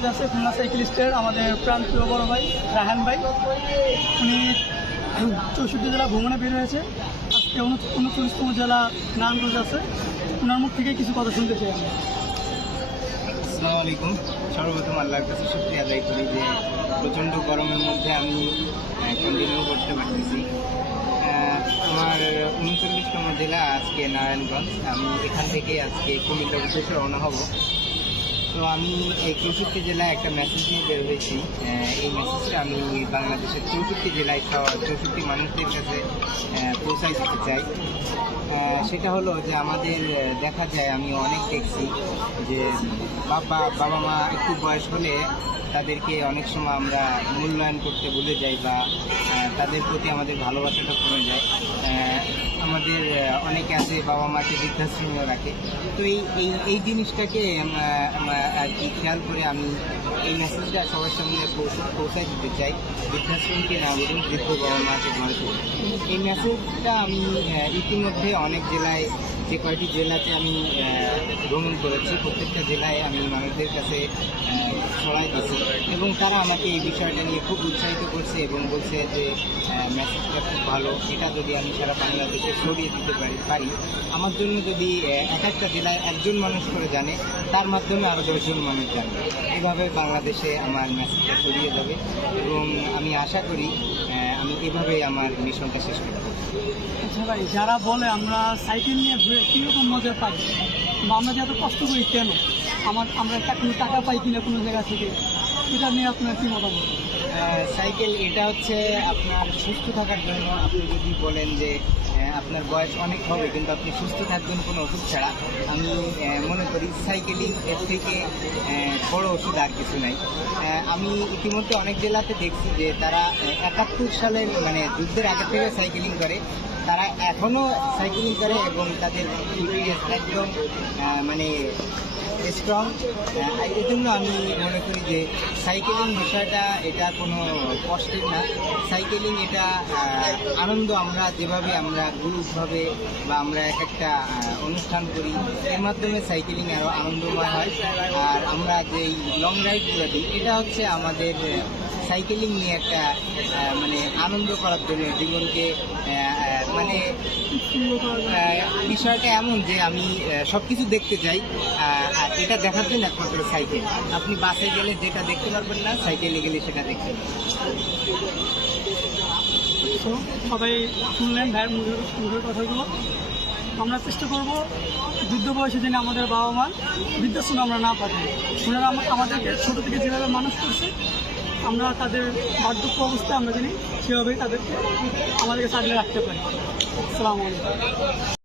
সাথে আছে খুলনা সাইকেলিস্টের আমাদের প্রান্তীয় বড় ভাই রাহান ভাই। উনি 64 জেলা ভ্রমণে বের হয়েছে। আজকে 39তম জেলা নারায়ণগঞ্জ আছে। ওনার মুখ থেকে কিছু কথা শুনতে চাই আমরা। আসসালামু আলাইকুম। সর্বপ্রথম আল্লাহর কাছে শুকরিয়া আদায় করি যে প্রচণ্ড গরমের মধ্যে আমি কন্টিনিউ করতে পারতেছি। আমার 39তম জেলা আজকে নারায়ণগঞ্জ। আমি এখান থেকে আজকে কুমিল্লার উদ্দেশ্যে রওনা হব। তো আমি এই 64 জেলায় একটা মেসেজ নিয়ে বের হয়েছি। এই মেসেজটা আমি বাংলাদেশের 64 জেলায় 64 মানুষদের কাছে পৌঁছাই দিতে চাই। সেটা হলো যে আমাদের দেখা যায়, আমি অনেক দেখছি যে বাবা মা একটু বয়স হলে তাদেরকে অনেক সময় আমরা মূল্যায়ন করতে ভুলে যাই বা তাদের প্রতি আমাদের ভালোবাসাটা কমে যায়। আমাদের অনেকে আছে বাবা মাকে বৃদ্ধাশ্রমে রাখে। তো এই জিনিসটাকে আর কি খেয়াল করে আমি এই মেসেজটা সবার সামনে পৌঁছায় দিতে চাই। বৃদ্ধাশ্রমকে না বলুন, বৃদ্ধ বাবা মাকে ঘরে তুলে। এই মেসেজটা আমি ইতিমধ্যে অনেক জেলায়, যে কয়টি জেলাতে আমি ভ্রমণ করেছি, প্রত্যেকটা জেলায় আমি মানুষদের কাছে ছড়াই দিয়েছি এবং তারা আমাকে এই বিষয়টা নিয়ে খুব উৎসাহিত করছে এবং বলছে যে মেসেজটা খুব ভালো। এটা যদি আমি সারা বাংলাদেশে ছড়িয়ে দিতে পারি, আমার জন্য যদি একটা জেলায় একজন মানুষ করে জানে, তার মাধ্যমে আরও 10 জন মানুষ জানবে। এভাবে বাংলাদেশে আমার মেসেজটা ছড়িয়ে যাবে এবং আমি আশা করি আমি এভাবে আমার মিশনটা শেষ করব। আচ্ছা ভাই, যারা বলে আমরা সাইকেল নিয়ে ঘুরে কীরকম মজা পাই বা আমরা যে এত কষ্ট করি কেন, আমরা কোনো টাকা পাই কিনা কোনো জায়গা থেকে, এটা নিয়ে আপনার কী মতামত? সাইকেল এটা হচ্ছে আপনার সুস্থ থাকার জন্য। আপনি যদি বলেন যে আপনার বয়স অনেক হবে কিন্তু আপনি সুস্থ থাকবেন কোনো ওষুধ ছাড়া, আমি মনে করি সাইকেলিং এর থেকে বড় ওষুধ আর কিছু নাই। আমি ইতিমধ্যে অনেক জেলাতে দেখছি যে তারা 71 সালের মানে যুদ্ধের আগে থেকে সাইকেলিং করে, তারা এখনও সাইকেলিং করে এবং তাদের ফিটনেস একদম মানে স্ট্রং। এই জন্য আমি মনে করি যে সাইকেলিং বিষয়টা এটা কোনো কষ্টের না। সাইকেলিং এটা আনন্দ। আমরা যেভাবে আমরা গ্রুপভাবে বা আমরা একটা অনুষ্ঠান করি, এর মাধ্যমে সাইকেলিং আরও আনন্দময় হয়। আর আমরা যেই লং রাইডগুলো দিই, এটা হচ্ছে আমাদের সাইকেলিং নিয়ে একটা মানে আনন্দ করার জন্য জীবনকে মানে বিষয়টা এমন যে আমি সব কিছু দেখতে চাই। আর এটা দেখার জন্য একমাত্র সাইকেল। আপনি বাসে গেলে যেটা দেখতে পারবেন না, সাইকেলে গেলে সেটা দেখতে পারবেন। তো সবাই শুনলেন ভাইয়ের মুখের কথাগুলো। আমরা চেষ্টা করবো বৃদ্ধ বয়সে যেন আমাদের বাবা মা বৃদ্ধাশ্রমে আমরা না পাঠাই। ওনারা আমাদেরকে ছোটো থেকে যেভাবে মানুষ করছে, আমরা তাদের বার্ধক্য অবস্থায় আমরা জানি সেভাবেই তাদেরকে আমাদেরকে আগলে রাখতে পারি। আসসালামু আলাইকুম।